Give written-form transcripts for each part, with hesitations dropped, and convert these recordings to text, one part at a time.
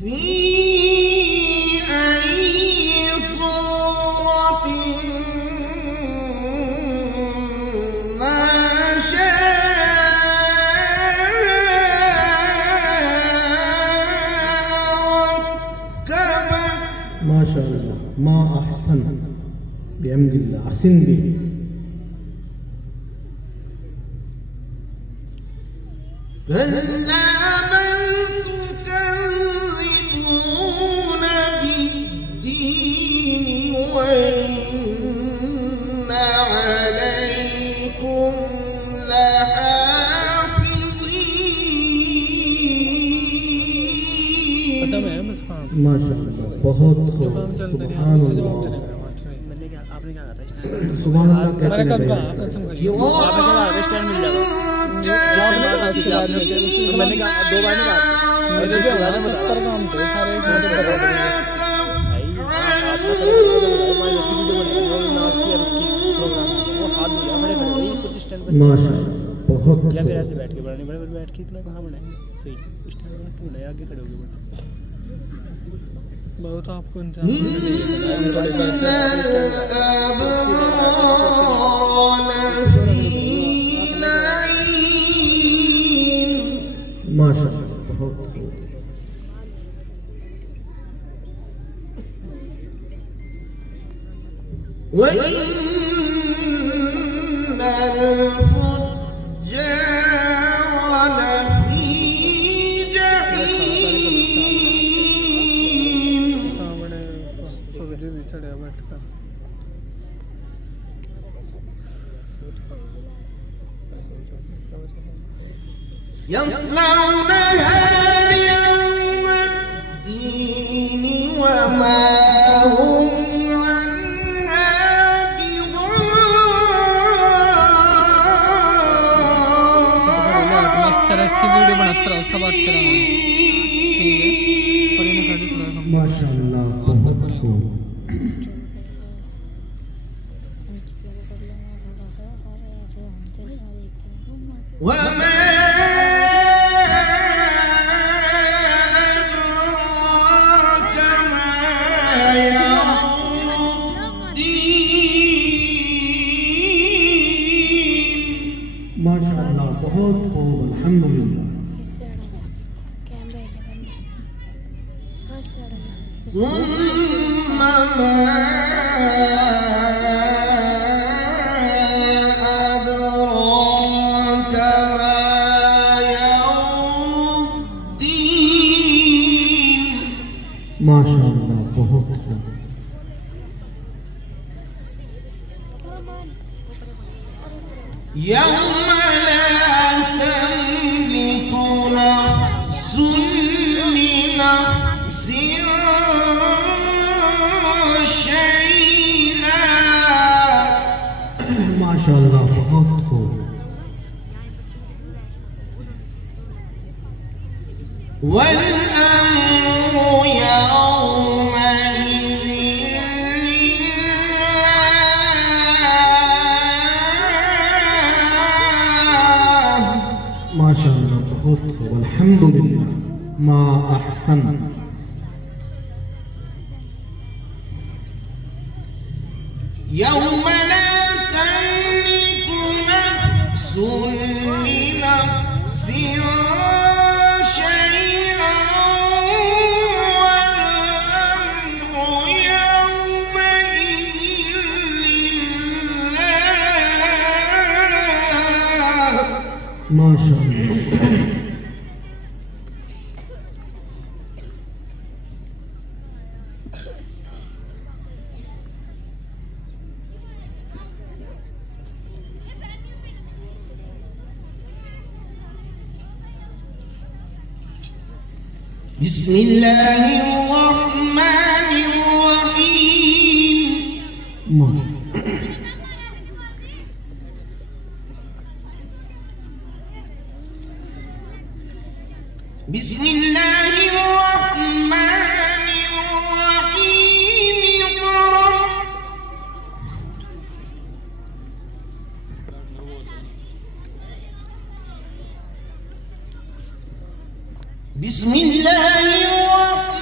माशाअल्लाह मा अहसन बिहम्दिल्लाह अहसन भी माशाअल्लाह बहुत खूब सुभान अल्लाह सुभान अल्लाह कहते हैं आपने कहा स्टैंड मिल जाएगा मैंने कहा 2 बार नहीं कहा मुझे जो 70 काम थे सारे माशाअल्लाह बहुत या फिर ऐसे बैठ के बढ़ाने बड़े बैठ के इतना कहाँ बढ़ाएंगे सही स्टैंड रख के बढ़ाए आगे खड़े हो गए बहुत आपको माशाअल्लाह बहुत يصلونها يوم الدين وما هم عنها माशाअल्लाह बहुत खूब माशाअल्लाह बहुत खूब अल्हम्दुलिल्लाह माशाअल्लाह बहुत खूब يوم لا تملك نفس لنفس شيئا माशाअल्लाह बहुत खूब والأمر يومئذ माशाअल्लाह बहुत खूब अल्हम्दुलिल्लाह मा अहसन يوم لا تملك نفس لنفس شيئا والأمر يومئذ لله माशाअल्लाह بسم الله الرحمن الرحيم بسم الله الرحمن الرحيم بسم الله الرحمن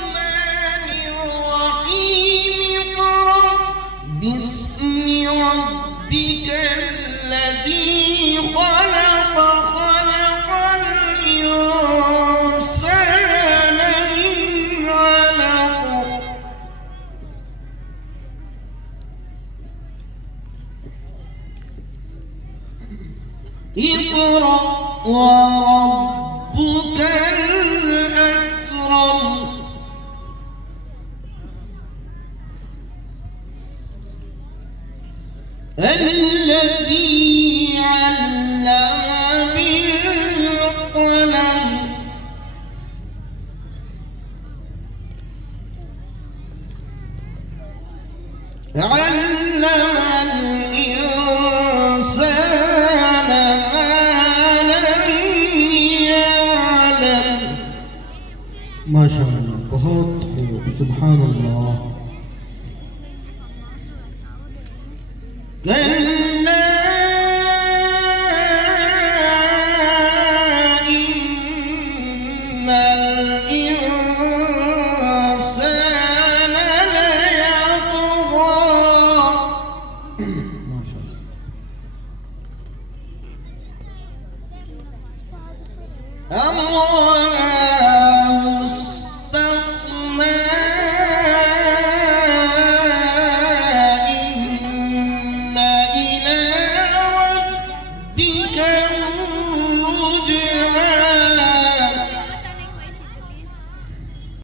الذي خلق الإنسان من علق اقرأ وربك الأكرم الذي علم بالقلم علم الإنسان ما لم يعلم माशाअल्लाह, बहुत खूब, सुभान अल्लाह. كلا